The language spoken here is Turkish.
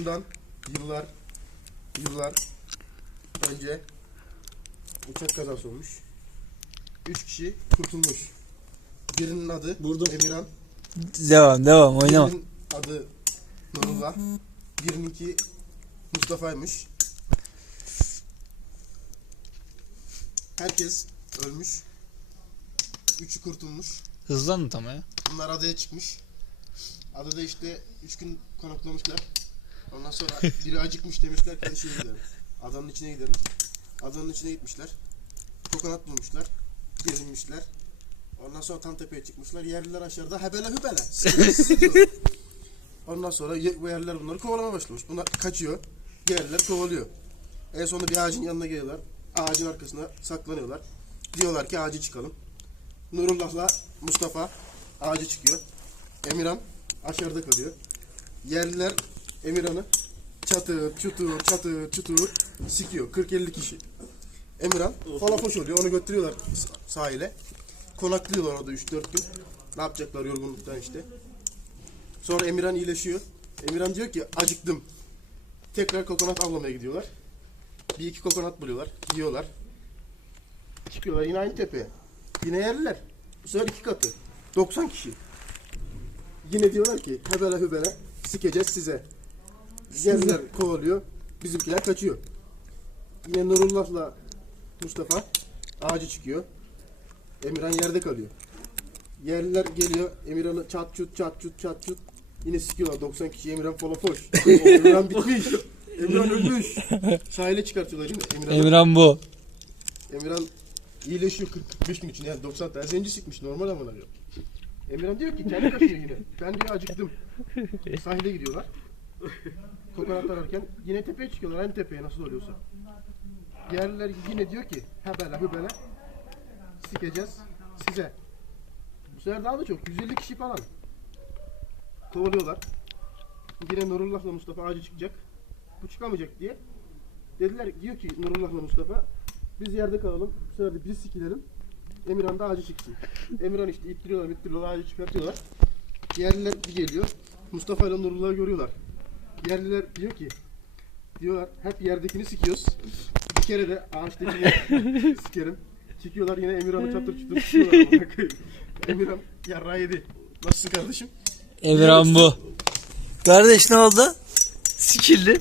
Bundan yıllar yıllar önce uçak kazası olmuş. Üç kişi kurtulmuş. Birinin adı Vurdum. Emirhan. Devam devam oynama. Birinin adı Nurullah. Birininki Mustafa'ymış. Herkes ölmüş. Üçü kurtulmuş. Hızlı anlat ama ya. Bunlar adaya çıkmış. Adada işte üç gün konaklamışlar. Ondan sonra biri acıkmış demişler ki şeye gidelim. Adanın içine gidelim. Adanın içine gitmişler. Kokonat bulmuşlar. Gezinmişler. Ondan sonra tam tepeye çıkmışlar. Yerliler aşağıda hebele hübele. Sıkıyor. Ondan sonra yerliler bunları kovalamaya başlamış. Bunlar kaçıyor. Yerliler kovalıyor. En sonunda bir ağacın yanına geliyorlar. Ağacın arkasına saklanıyorlar. Diyorlar ki ağacı çıkalım. Nurullah'la Mustafa ağacı çıkıyor. Emirhan aşağıda kalıyor. Yerliler Emirhan'ı çatır çutur çatır çutur sikiyor. 40-50 kişi. Emirhan falafoş oluyor. Onu götürüyorlar sahile. Konaklıyorlar orada 3-4 gün. Ne yapacaklar yorgunluktan işte. Sonra Emirhan iyileşiyor. Emirhan diyor ki acıktım. Tekrar kokonat avlamaya gidiyorlar. Bir iki kokonat buluyorlar. Yiyorlar. Çıkıyorlar yine aynı tepeye. Yine yerliler. Bu sefer iki katı. 90 kişi. Yine diyorlar ki hebele hübele sikeceğiz size. Yerliler kovalıyor. Bizimkiler kaçıyor. Yine Nurullah'la Mustafa ağacı çıkıyor. Emirhan yerde kalıyor. Yerliler geliyor. Emirhan'ı çat çut çat çut çat çut. Yine sikiyorlar 90 kişi. Emirhan falafoş. Emirhan bitmiş. Emirhan ölmüş. Sahile çıkartıyorlar yine. Emirhan'ı. Emirhan bu. Emirhan iyileşiyor 45 gün içinde yani 90 tane zenci sıkmış normal ama diyor. Emirhan diyor ki kendi kaçıyor yine. Ben diyor acıktım. Sahile gidiyorlar. Kokonat ararken yine tepeye çıkıyorlar aynı tepeye nasıl oluyorsa. Yerliler yine diyor ki hebele hübele sikeceğiz size. Bu sefer daha da çok 150 kişi falan. Kovalıyorlar. Yine Nurullah'la Mustafa ağacı çıkacak. Bu çıkamayacak diye. Dediler diyor ki Nurullah'la Mustafa biz yerde kalalım. Bu sefer de biz sikilelim. Emirhan da ağacı çıksın. Emirhan işte ittiriyorlar, ittiriyorlar, ağacı çıkartıyorlar. Yerliler bir geliyor. Mustafa ile Nurullah'ı görüyorlar. Yerliler diyor ki, diyorlar hep yerdekini sikiyoruz. Bir kere de ağaçtakini sikerim. Çıkıyorlar yine Emirhan'ı çatır çutur sikiyorlar. Emirhan yarrağı yedi. Nasılsın kardeşim? Emirhan bu. Kardeş ne oldu? Sikildi.